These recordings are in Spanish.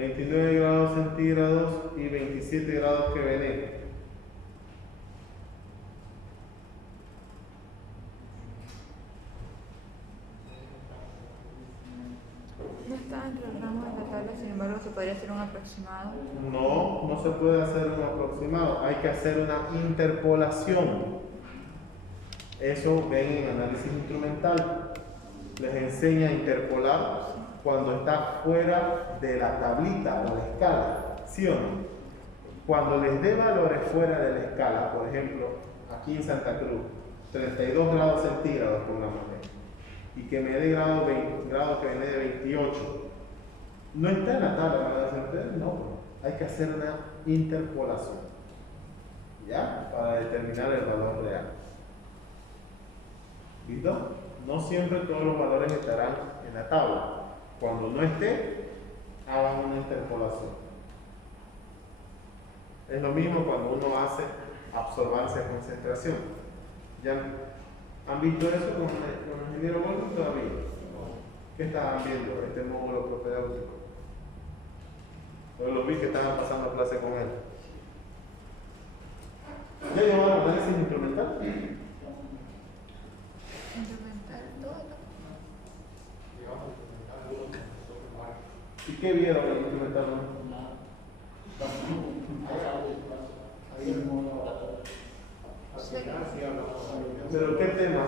29 grados centígrados y 27 grados Kelvin. No está entre los ramos de la tabla, sin embargo, se podría hacer un aproximado. No, no se puede hacer un aproximado, hay que hacer una interpolación. Eso ven en análisis instrumental. Les enseña a interpolar cuando está fuera de la tablita o la escala, ¿sí o no? Cuando les dé valores fuera de la escala, por ejemplo, aquí en Santa Cruz, 32 grados centígrados, pongámosle, y que me dé grado que viene de 28, no está en la tabla, ¿van a decir ustedes? No, hay que hacer una interpolación, ¿ya? Para determinar el valor real. ¿Listo? No siempre todos los valores estarán en la tabla. Cuando no esté, hagan una interpolación. Es lo mismo cuando uno hace absorbancia de concentración. ¿Ya han visto eso con el ingeniero Goldman todavía? ¿Qué estaban viendo? Este módulo propedéutico. Yo lo vi que estaban pasando clase con él. ¿Ya llevaron análisis instrumental? Instrumental, todo. ¿Y qué vieron en el instrumental? ¿Pero qué tema?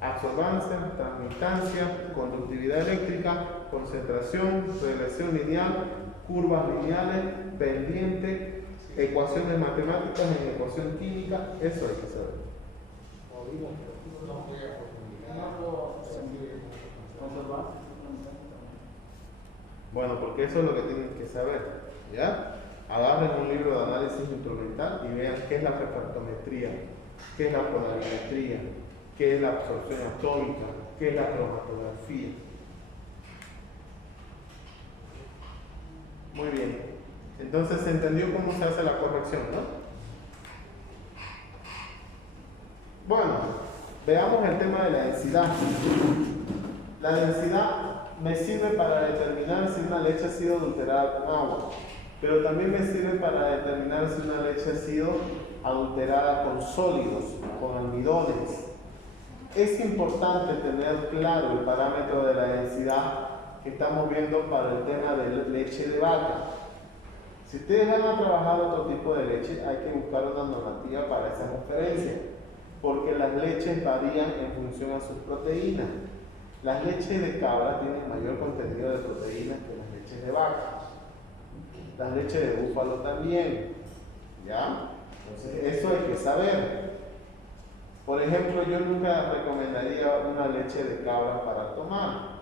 Absorbancia, transmitancia, conductividad eléctrica, concentración, relación lineal, curvas lineales, pendiente, ecuaciones matemáticas en ecuación química. Eso hay que saber. Bueno, porque eso es lo que tienen que saber, ¿ya? Agarren un libro de análisis instrumental y vean qué es la refractometría, qué es la polarimetría, qué es la absorción atómica, qué es la cromatografía. Muy bien. Entonces se entendió cómo se hace la corrección, ¿no? Bueno, veamos el tema de la densidad. La densidad me sirve para determinar si una leche ha sido adulterada con agua, pero también me sirve para determinar si una leche ha sido adulterada con sólidos, con almidones. Es importante tener claro el parámetro de la densidad que estamos viendo para el tema de leche de vaca. Si ustedes van a trabajar otro tipo de leche, hay que buscar una normativa para esa referencia, porque las leches varían en función a sus proteínas. Las leches de cabra tienen mayor contenido de proteínas que las leches de vaca. Las leches de búfalo también. ¿Ya? Entonces, eso hay que saber. Por ejemplo, yo nunca recomendaría una leche de cabra para tomar.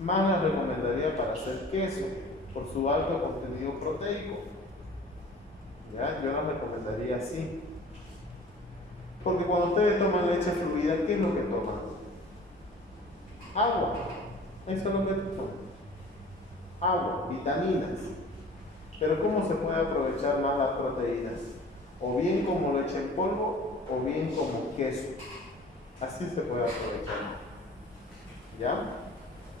Más la recomendaría para hacer queso, por su alto contenido proteico. ¿Ya? Yo la recomendaría así. Porque cuando ustedes toman leche fluida, ¿qué es lo que toman? Agua. Eso es lo que toman. Agua, vitaminas. Pero ¿cómo se puede aprovechar más las proteínas? O bien como leche en polvo, o bien como queso. Así se puede aprovechar. ¿Ya?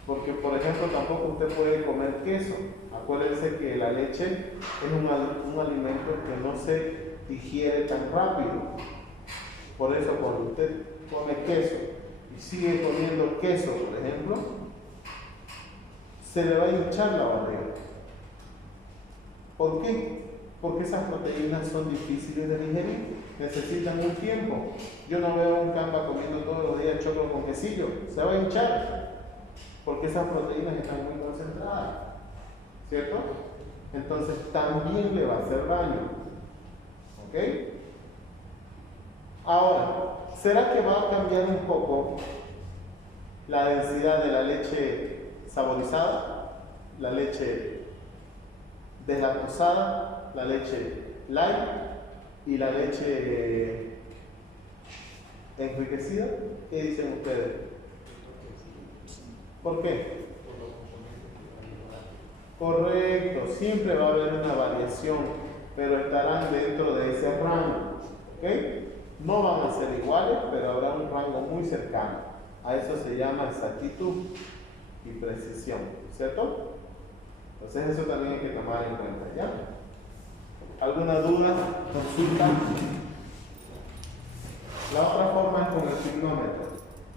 Porque, por ejemplo, tampoco usted puede comer queso. Acuérdense que la leche es un alimento que no se digiere tan rápido. Por eso, cuando usted come queso y sigue comiendo queso, por ejemplo, se le va a hinchar la barriga. ¿Por qué? Porque esas proteínas son difíciles de digerir, necesitan un tiempo. Yo no veo un camba comiendo todos los días choclo con quesillo, se va a hinchar, porque esas proteínas están muy concentradas, ¿cierto? Entonces también le va a hacer daño. ¿Ok? Ahora, ¿será que va a cambiar un poco la densidad de la leche saborizada, la leche deslactosada, la leche light y la leche enriquecida? ¿Qué dicen ustedes? ¿Por qué? Correcto, siempre va a haber una variación, pero estarán dentro de ese rango. ¿Ok? No van a ser iguales, pero habrá un rango muy cercano. A eso se llama exactitud y precisión, ¿cierto? Entonces eso también hay que tomar en cuenta, ¿ya? ¿Alguna duda? ¿Consulta? La otra forma es con el pignómetro.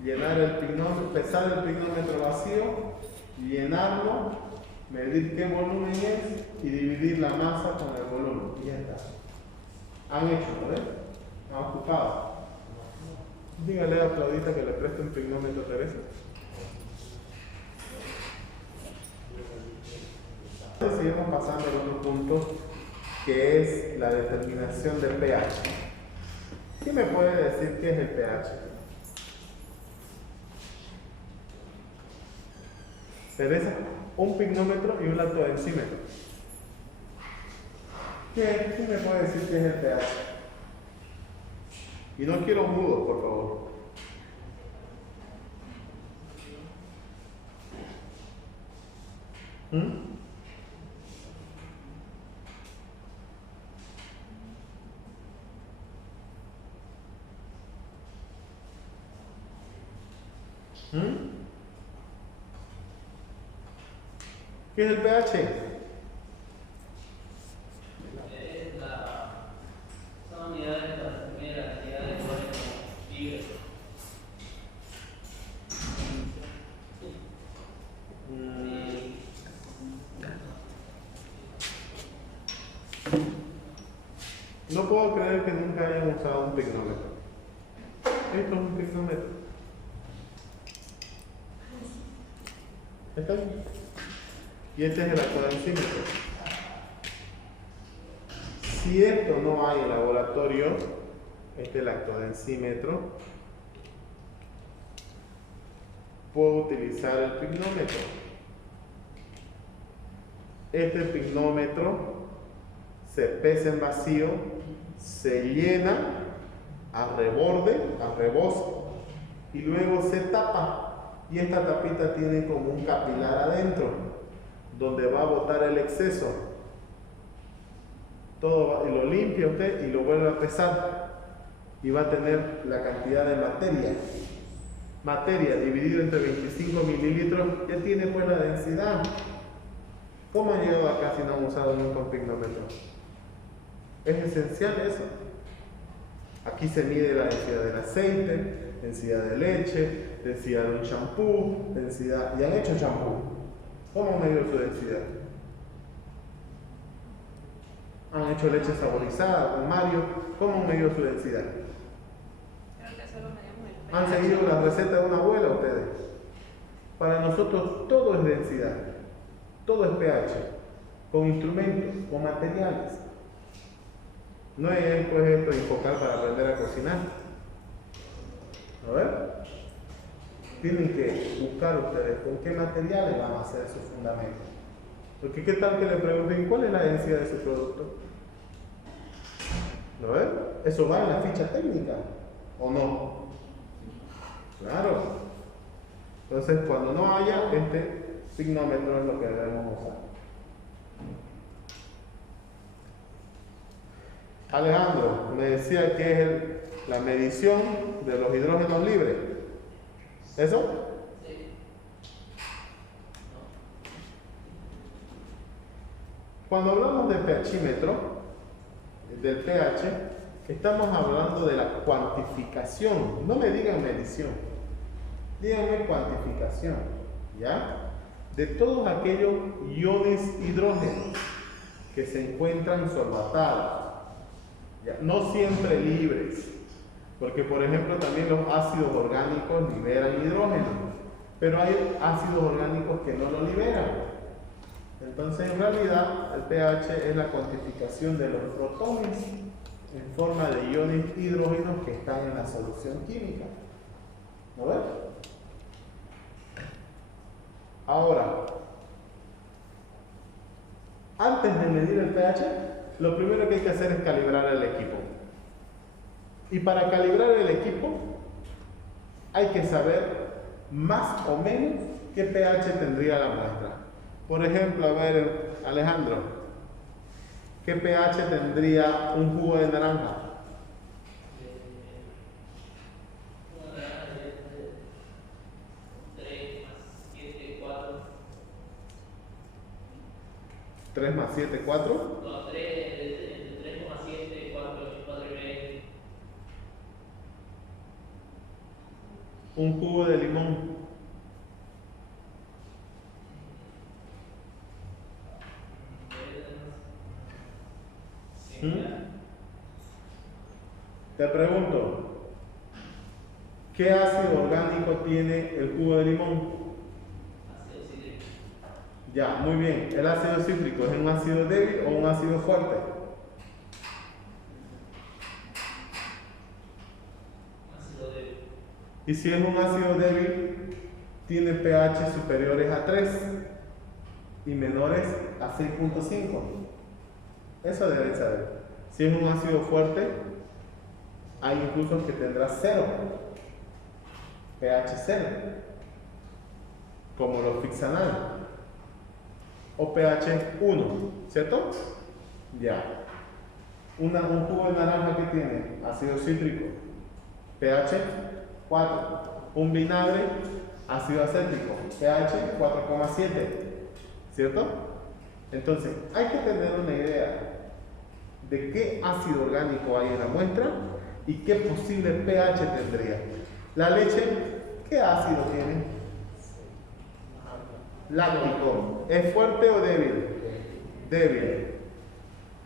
Llenar el pignómetro, pesar el pignómetro vacío, llenarlo, medir qué volumen es y dividir la masa con el volumen. Y ya está. Han hecho, ¿no? Han ocupado. Dígale a Claudita que le preste un pignómetro a Teresa. Seguimos pasando al otro punto, que es la determinación del pH. ¿Quién me puede decir qué es el pH? Teresa, un pignómetro y un lactodensímetro. ¿Quién me puede decir qué es el pH? Y no quiero mudos, por favor. ¿Mm? ¿Qué es el pH? Son unidades para definir la cantidad de cloruro libre. No puedo creer que nunca hayan usado un pignómetro. Esto es un pignómetro. ¿Está bien? Y este es el lactodensímetro. Si esto no hay en laboratorio, este lactodensímetro, puedo utilizar el pignómetro. Este pignómetro se pesa en vacío, se llena a reborde, a rebozo, y luego se tapa. Y esta tapita tiene como un capilar adentro, donde va a botar el exceso. Todo y lo limpia usted y lo vuelve a pesar. Y va a tener la cantidad de materia. Materia dividida entre 25 mililitros, ya tiene pues la densidad. ¿Cómo han llegado acá si no han usado nunca un pignómetro? Es esencial eso. Aquí se mide la densidad del aceite, densidad de leche, densidad de un champú, densidad. ¿Y han hecho champú? ¿Cómo han medido su densidad? ¿Han hecho leche saborizada con Mario? ¿Cómo han medido su densidad? Creo que solo medimos el pH. ¿Han seguido la receta de una abuela ustedes? Para nosotros todo es densidad, todo es pH, con instrumentos, con materiales. No es pues esto enfocar para aprender a cocinar. A ver, tienen que buscar ustedes con qué materiales van a hacer su fundamento. Porque qué tal que le pregunten cuál es la densidad de su producto. ¿Lo ven? ¿Eso va en la ficha técnica o no? Claro. Entonces cuando no haya, este pignómetro es lo que debemos usar. Alejandro me decía que es la medición de los hidrógenos libres. ¿Eso? Cuando hablamos de pHímetro, del pH, estamos hablando de la cuantificación. No me digan medición, díganme cuantificación, ¿ya? De todos aquellos iones hidrógenos que se encuentran solvatados, ¿ya? No siempre libres, porque por ejemplo también los ácidos orgánicos liberan hidrógeno, pero hay ácidos orgánicos que no lo liberan. Entonces en realidad el pH es la cuantificación de los protones en forma de iones hidrógenos que están en la solución química. ¿No ves? Ahora, antes de medir el pH, lo primero que hay que hacer es calibrar el equipo. Y para calibrar el equipo hay que saber más o menos qué pH tendría la muestra. Por ejemplo, a ver, Alejandro, ¿qué pH tendría un jugo de naranja? 3 más 7, 4. No, 3, entre 3,7, 4,5. Un cubo de limón. Te pregunto, ¿qué ácido orgánico tiene el cubo de limón? Ácido cítrico. Ya, muy bien. ¿El ácido cítrico es un ácido débil o un ácido fuerte? Ácido débil. Y si es un ácido débil, tiene pH superiores a 3 y menores a 6.5. Eso deben saber. Si es un ácido fuerte, hay incluso que tendrá 0, pH 0, como los fixanal, o pH 1, ¿cierto? Ya. Un jugo de naranja que tiene ácido cítrico, pH 4. Un vinagre, ácido acético, pH 4,7, ¿cierto? Entonces, hay que tener una idea de qué ácido orgánico hay en la muestra y qué posible pH tendría. La leche, ¿qué ácido tiene? Láctico. ¿Es fuerte o débil? Débil.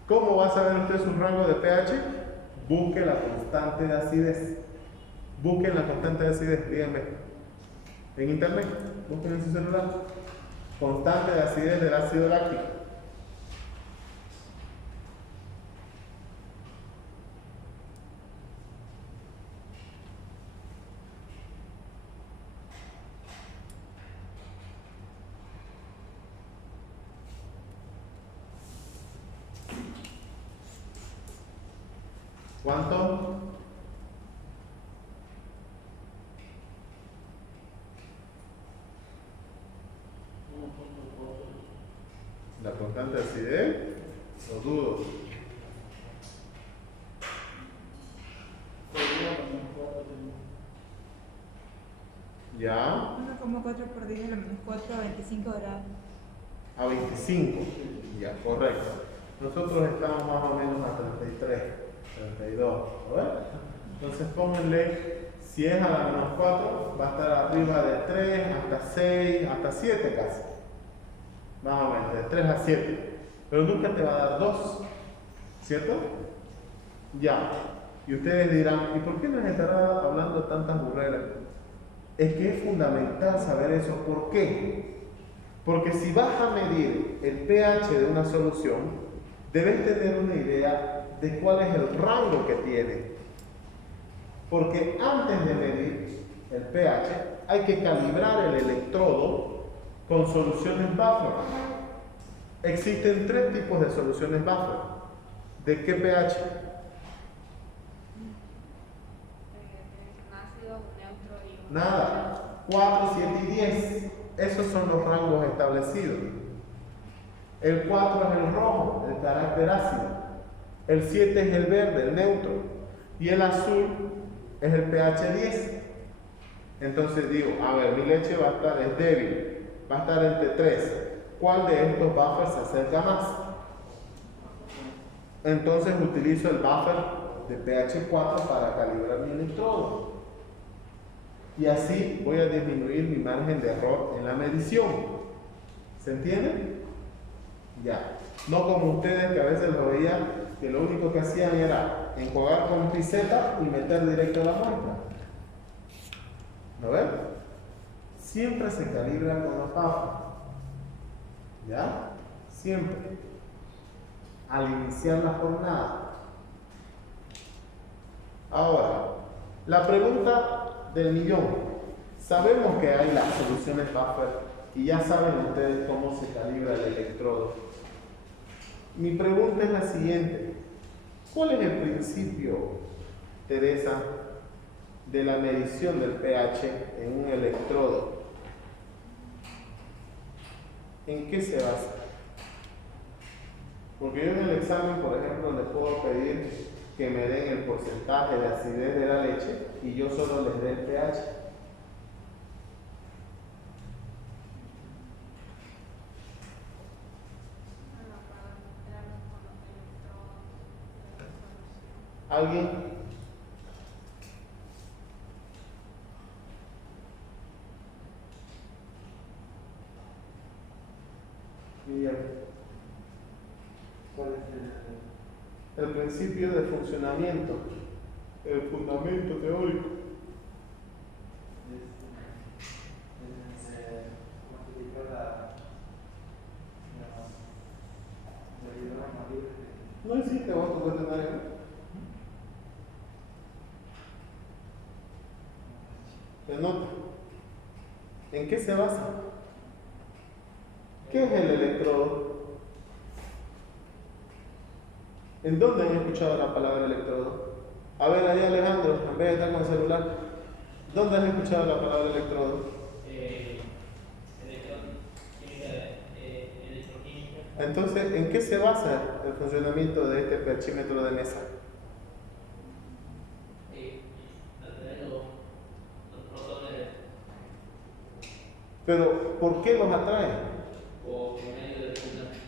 ¿Cómo va a saber usted su rango de pH? Busque la constante de acidez. Busquen la constante de acidez, díganme. En internet, busquen en su celular. Constante de acidez del ácido láctico. ¿Cuánto? La constante de acidez, lo dudo. Ya, 1,4 por 10 a la menos 4 a 25 grados. a 25. Ya, correcto. Nosotros estamos más o menos a 33, 32. ¿No ves? Entonces pónganle, si es a la menos 4, va a estar arriba de 3 hasta 6, hasta 7 casi. Más o menos, de 3 a 7. Pero nunca te va a dar 2, ¿cierto? Ya. Y ustedes dirán, ¿y por qué nos estará hablando tantas burreras? Es que es fundamental saber eso. ¿Por qué? Porque si vas a medir el pH de una solución, debes tener una idea de cuál es el rango que tiene. Porque antes de medir el pH, hay que calibrar el electrodo con soluciones buffer. Existen 3 tipos de soluciones buffer. ¿De qué pH? Ácido, neutro y... Nada. 4, 7 y 10. Esos son los rangos establecidos. El 4 es el rojo, el carácter ácido. El 7 es el verde, el neutro. Y el azul es el pH 10. Entonces digo, a ver, mi leche va a estar, es débil, va a estar entre 3. ¿Cuál de estos buffers se acerca más? Entonces utilizo el buffer de pH 4 para calibrar mi electrodo. Y así voy a disminuir mi margen de error en la medición. ¿Se entiende? Ya. No como ustedes que a veces lo veían, que lo único que hacían era enjuagar con pinceta y meter directo a la muestra. ¿Lo ven? Siempre se calibra con la papa. ¿Ya? Siempre. Al iniciar la jornada. Ahora, la pregunta del millón. Sabemos que hay las soluciones buffer y ya saben ustedes cómo se calibra el electrodo. Mi pregunta es la siguiente. ¿Cuál es el principio, Teresa, de la medición del pH en un electrodo? ¿En qué se basa? Porque yo en el examen, por ejemplo, les puedo pedir que me den el porcentaje de acidez de la leche y yo solo les dé el pH. ¿Alguien? Guillermo. ¿Cuál es El principio de funcionamiento, el fundamento teórico. ¿No hiciste vos tu cuestionario? ¿De nota? ¿En qué se basa? ¿Qué es el electrodo? ¿En dónde han escuchado la palabra electrodo? A ver, ahí Alejandro, en vez de estar con el celular, ¿dónde han escuchado la palabra electrodo? Entonces, ¿en qué se basa el funcionamiento de este pHímetro de mesa? Pero, ¿por qué los atrae? O por medio de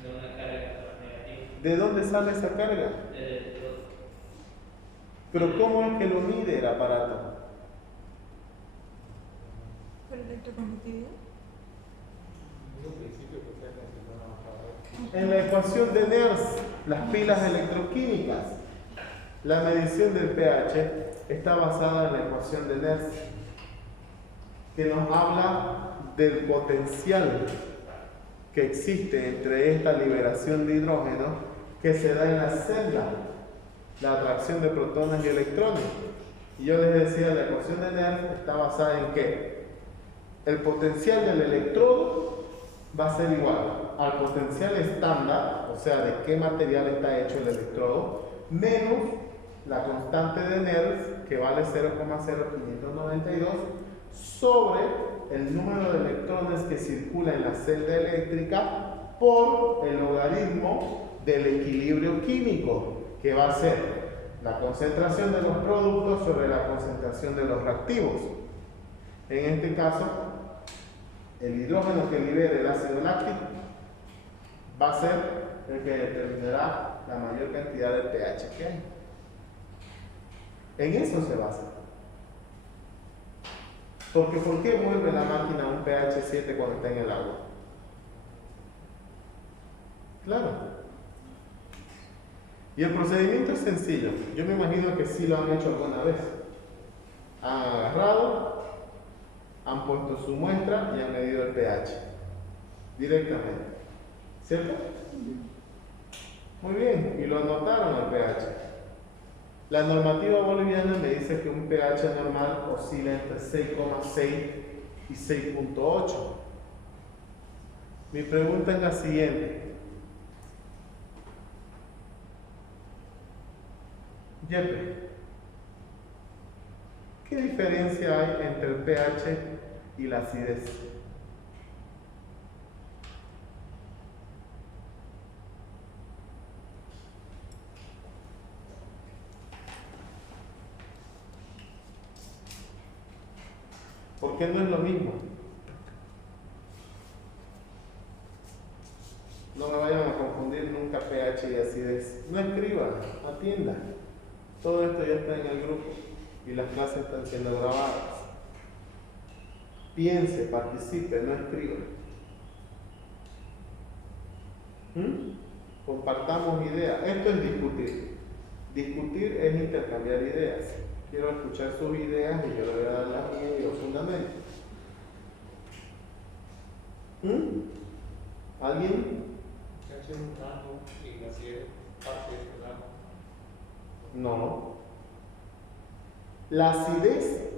una carga negativa. ¿De dónde sale esa carga? Del electrodo. Pero, ¿cómo es que lo mide el aparato? ¿Por electroconductividad? En la ecuación de Nernst, las pilas electroquímicas, la medición del pH está basada en la ecuación de Nernst, que nos habla del potencial que existe entre esta liberación de hidrógeno que se da en la celda, la atracción de protones y electrones. Y yo les decía, la ecuación de Nernst está basada en que el potencial del electrodo va a ser igual al potencial estándar, o sea, de qué material está hecho el electrodo, menos la constante de Nernst, que vale 0,0592, sobre el número de electrones que circula en la celda eléctrica por el logaritmo del equilibrio químico, que va a ser la concentración de los productos sobre la concentración de los reactivos. En este caso, el hidrógeno que libere el ácido láctico va a ser el que determinará la mayor cantidad de pH que hay. En eso se basa. Porque ¿por qué vuelve la máquina a un pH 7 cuando está en el agua? Claro. Y el procedimiento es sencillo. Yo me imagino que sí lo han hecho alguna vez. Han agarrado, han puesto su muestra y han medido el pH directamente. ¿Cierto? Muy bien, y lo anotaron al pH. La normativa boliviana me dice que un pH normal oscila entre 6,6 y 6,8. Mi pregunta es la siguiente. Yepe, ¿qué diferencia hay entre el pH y la acidez? ¿Por qué no es lo mismo? No me vayan a confundir nunca pH y acidez. No escriban, atiendan. Todo esto ya está en el grupo y las clases están siendo grabadas. Piense, participe, no escriba. Compartamos ideas. Esto es discutir. Discutir es intercambiar ideas. Quiero escuchar sus ideas y yo le voy a dar las mías y los fundamentos. ¿Alguien? No. La acidez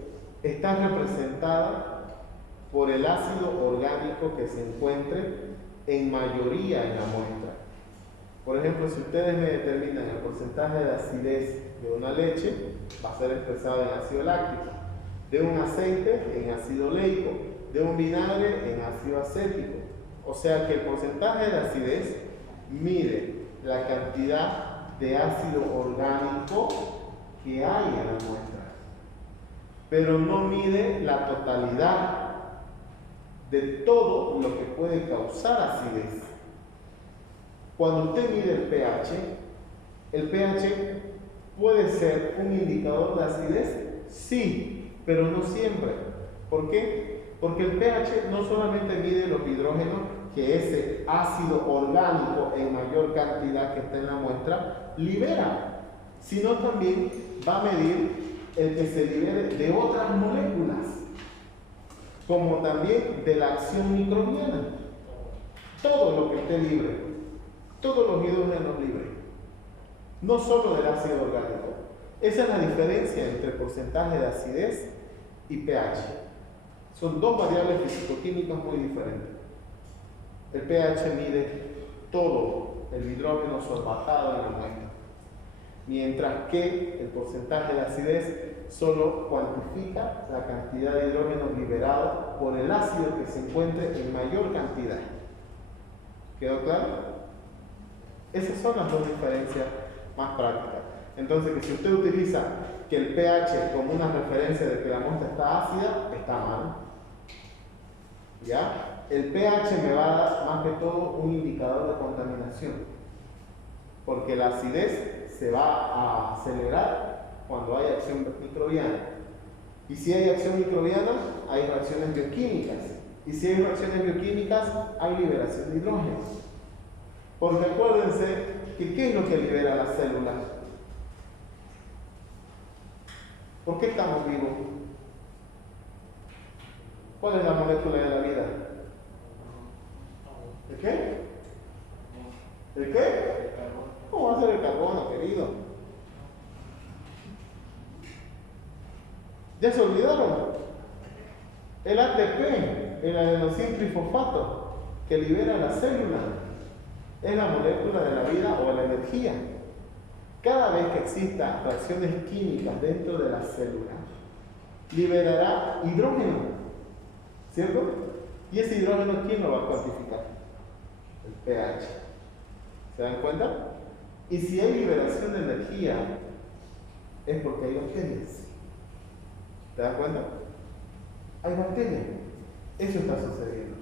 está representada por el ácido orgánico que se encuentre en mayoría en la muestra. Por ejemplo, si ustedes me determinan el porcentaje de acidez de una leche, va a ser expresado en ácido láctico, de un aceite en ácido oleico, de un vinagre en ácido acético. O sea que el porcentaje de acidez mide la cantidad de ácido orgánico que hay en la muestra, pero no mide la totalidad de todo lo que puede causar acidez. Cuando usted mide el pH ¿Puede ser un indicador de acidez? Sí, pero no siempre. ¿Por qué? Porque el pH no solamente mide los hidrógenos, que ese ácido orgánico en mayor cantidad que está en la muestra libera, sino también va a medir el que se libere de otras moléculas, como también de la acción microbiana. Todo lo que esté libre, todos los hidrógenos libres, no solo del ácido orgánico. Esa es la diferencia entre porcentaje de acidez y pH. Son dos variables físico-químicas muy diferentes. El pH mide todo el hidrógeno solvatado en la muestra, mientras que el porcentaje de acidez solo cuantifica la cantidad de hidrógenos liberados por el ácido que se encuentre en mayor cantidad. ¿Quedó claro? Esas son las dos diferencias más prácticas. Entonces, que si usted utiliza que el pH como una referencia de que la muestra está ácida, está mal. ¿Ya? El pH me va a dar más que todo un indicador de contaminación, porque la acidez se va a acelerar cuando hay acción microbiana. Y si hay acción microbiana, hay reacciones bioquímicas. Y si hay reacciones bioquímicas, hay liberación de hidrógeno. Porque acuérdense que ¿qué es lo que libera las células? ¿Por qué estamos vivos? ¿Cuál es la molécula de la vida? ¿El qué? ¿El qué? ¿Cómo va a ser el carbono, querido? ¿Ya se olvidaron? El ATP, el adenosín-trifosfato, que libera la célula, es la molécula de la vida o la energía. Cada vez que exista reacciones químicas dentro de la célula, liberará hidrógeno, ¿cierto? ¿Y ese hidrógeno quién lo va a cuantificar? El pH. ¿Se dan cuenta? Y si hay liberación de energía, es porque hay bacterias. ¿Te das cuenta? Hay bacterias. Eso está sucediendo.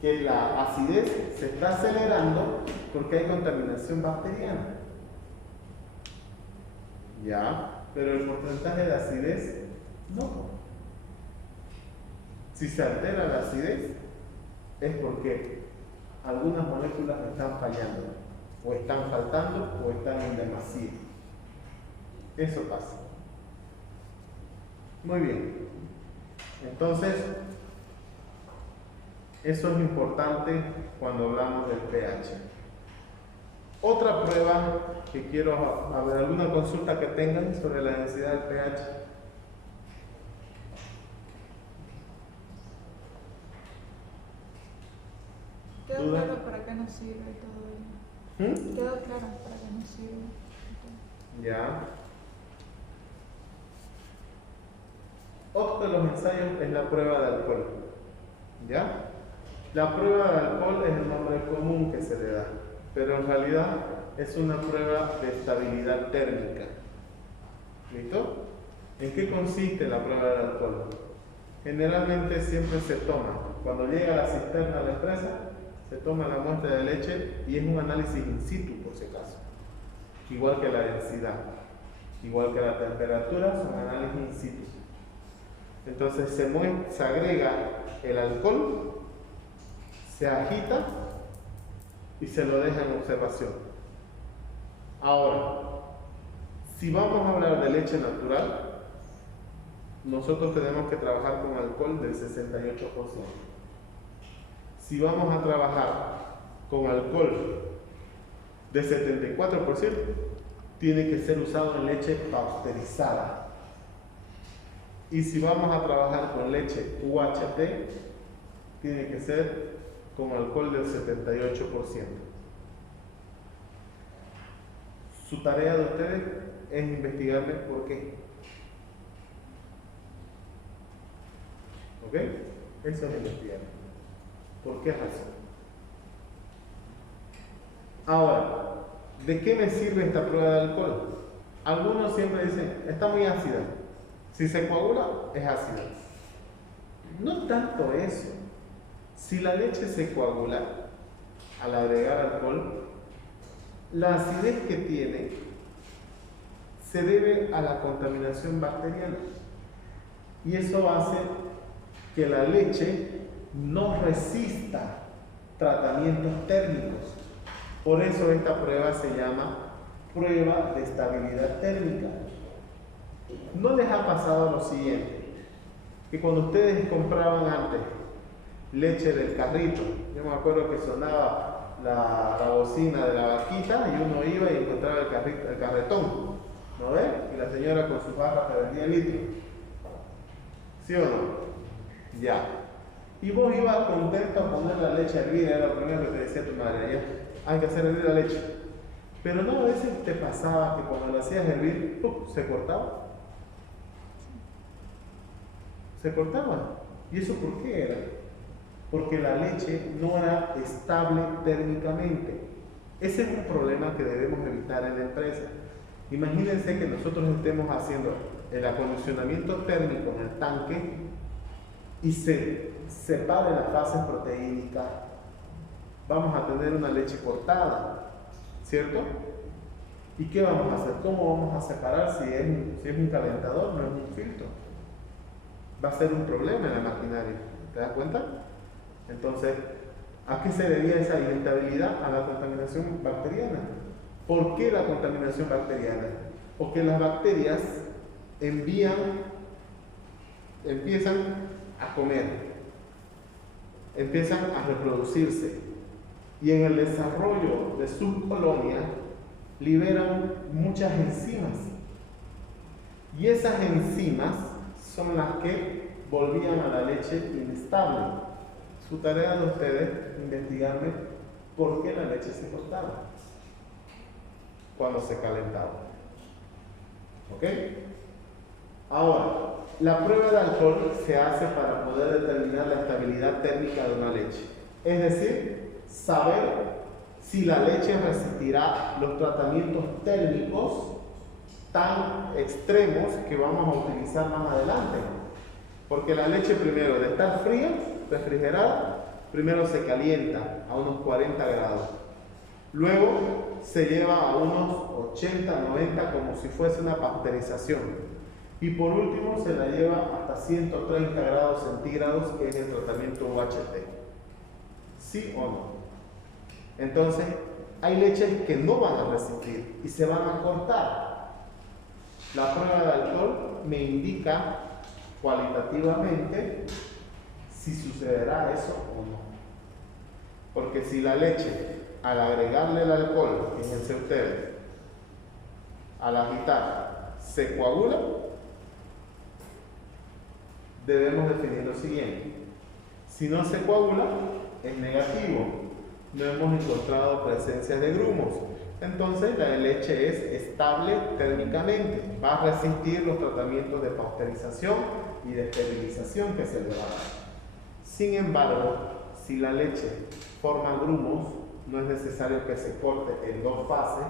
Que la acidez se está acelerando porque hay contaminación bacteriana. Ya, pero el porcentaje de acidez no. Si se altera la acidez es porque algunas moléculas están fallando, o están faltando, o están en demasía. Eso pasa. Muy bien. Entonces, eso es importante cuando hablamos del pH. Otra prueba que quiero a ver, alguna consulta que tengan sobre la densidad del pH. Quedó ¿Duda? claro para qué nos sirve todo ello. Quedó claro para qué nos sirve. Ya. Otro de los ensayos es la prueba de alcohol. ¿Ya? La prueba de alcohol es el nombre común que se le da, pero en realidad es una prueba de estabilidad térmica. ¿Listo? ¿En qué consiste la prueba del alcohol? Generalmente siempre se toma, cuando llega a la cisterna de la empresa, se toma la muestra de leche y es un análisis in situ, por si acaso. Igual que la densidad, igual que la temperatura, son análisis in situ. Entonces se agrega el alcohol, se agita y se lo deja en observación. Ahora, si vamos a hablar de leche natural, nosotros tenemos que trabajar con alcohol del 68%. Si vamos a trabajar con alcohol de 74%, tiene que ser usado en leche pasteurizada. Y si vamos a trabajar con leche UHT, tiene que ser con alcohol del 78%. Su tarea de ustedes es investigarme por qué. ¿Ok? Eso es investigar. ¿Por qué razón? Ahora, ¿de qué me sirve esta prueba de alcohol? Algunos siempre dicen, está muy ácida. Si se coagula, es ácida. No tanto eso. Si la leche se coagula al agregar alcohol, la acidez que tiene se debe a la contaminación bacteriana. Y eso hace que la leche no resista tratamientos térmicos. Por eso esta prueba se llama prueba de estabilidad térmica. ¿No les ha pasado lo siguiente? Que cuando ustedes compraban antes leche del carrito, yo me acuerdo que sonaba la bocina de la vaquita y uno iba y encontraba el carretón, ¿no ves? Y la señora con sus barras te vendía litros. ¿Sí o no? Ya. Y vos ibas contento a poner la leche a hervir, era lo primero que te decía tu madre, ya, hay que hacer hervir la leche. Pero no, a veces te pasaba que cuando la hacías hervir, se cortaba. Se cortaba. ¿Y eso por qué era? Porque la leche no era estable térmicamente. Ese es un problema que debemos evitar en la empresa. Imagínense que nosotros estemos haciendo el acondicionamiento térmico en el tanque y se separe las fases proteínicas. Vamos a tener una leche cortada, ¿cierto? ¿Y qué vamos a hacer? ¿Cómo vamos a separar si es un calentador, no es un filtro? Va a ser un problema en la maquinaria, ¿te das cuenta? Entonces, ¿a qué se debía esa inestabilidad? A la contaminación bacteriana. ¿Por qué la contaminación bacteriana? Porque las bacterias empiezan a comer, empiezan a reproducirse y en el desarrollo de sus colonias liberan muchas enzimas y esas enzimas son las que volvían a la leche inestable. Su tarea de ustedes es investigarme por qué la leche se cortaba cuando se calentaba. ¿Ok? Ahora, la prueba de alcohol se hace para poder determinar la estabilidad térmica de una leche. Es decir, saber si la leche resistirá los tratamientos térmicos tan extremos que vamos a utilizar más adelante. Porque la leche, primero de estar fría, refrigerada, primero se calienta a unos 40 grados. Luego se lleva a unos 80, 90 como si fuese una pasteurización. Y por último se la lleva hasta 130 grados centígrados, que es el tratamiento UHT. ¿Sí o no? Entonces, hay leches que no van a resistir y se van a cortar. La prueba de alcohol me indica cualitativamente si sucederá eso o no. Porque si la leche, al agregarle el alcohol, fíjense ustedes, al agitar, se coagula, debemos definir lo siguiente. Si no se coagula, es negativo. No hemos encontrado presencia de grumos. Entonces la leche es estable térmicamente. Va a resistir los tratamientos de pasteurización y de esterilización que se le va a dar. Sin embargo, si la leche forma grumos, no es necesario que se corte en dos fases.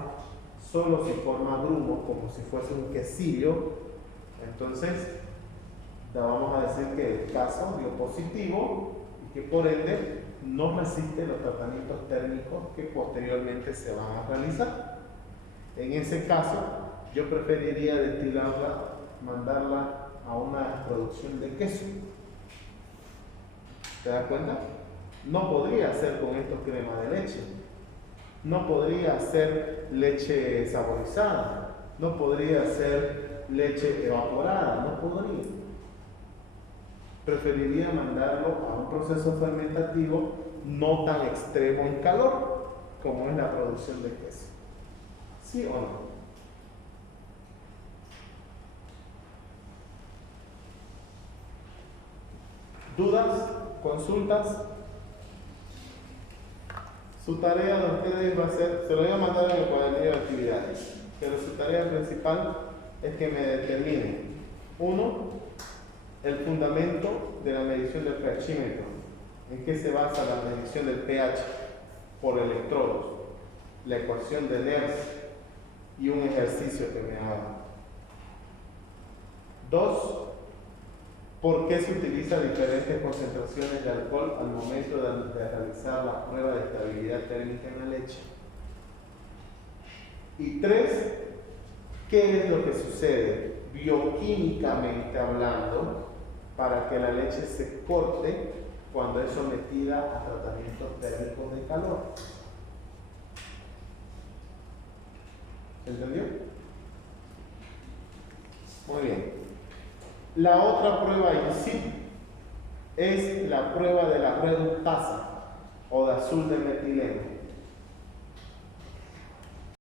Solo si forma grumos, como si fuese un quesillo, entonces vamos a decir que el caso dio positivo y que por ende no resiste los tratamientos térmicos que posteriormente se van a realizar. En ese caso, yo preferiría destilarla, mandarla a una producción de queso. ¿Te das cuenta? No podría hacer con esto crema de leche. No podría hacer leche saborizada. No podría hacer leche evaporada. No podría. Preferiría mandarlo a un proceso fermentativo no tan extremo en calor como es la producción de queso. ¿Sí o no? ¿Dudas? ¿Consultas? Su tarea de ustedes va a ser, se lo voy a mandar en el cuadernillo de actividades, pero su tarea principal es que me determinen, uno, el fundamento de la medición del pHímetro. ¿En qué se basa la medición del pH? Por electrodos, la ecuación de Nernst y un ejercicio que me haga. Dos, ¿por qué se utilizan diferentes concentraciones de alcohol al momento de realizar la prueba de estabilidad térmica en la leche? Y tres, ¿Qué es lo que sucede bioquímicamente hablando para que la leche se corte cuando es sometida a tratamientos térmicos de calor? ¿Se entendió? Muy bien. La otra prueba in situ es la prueba de la reductasa o de azul de metileno.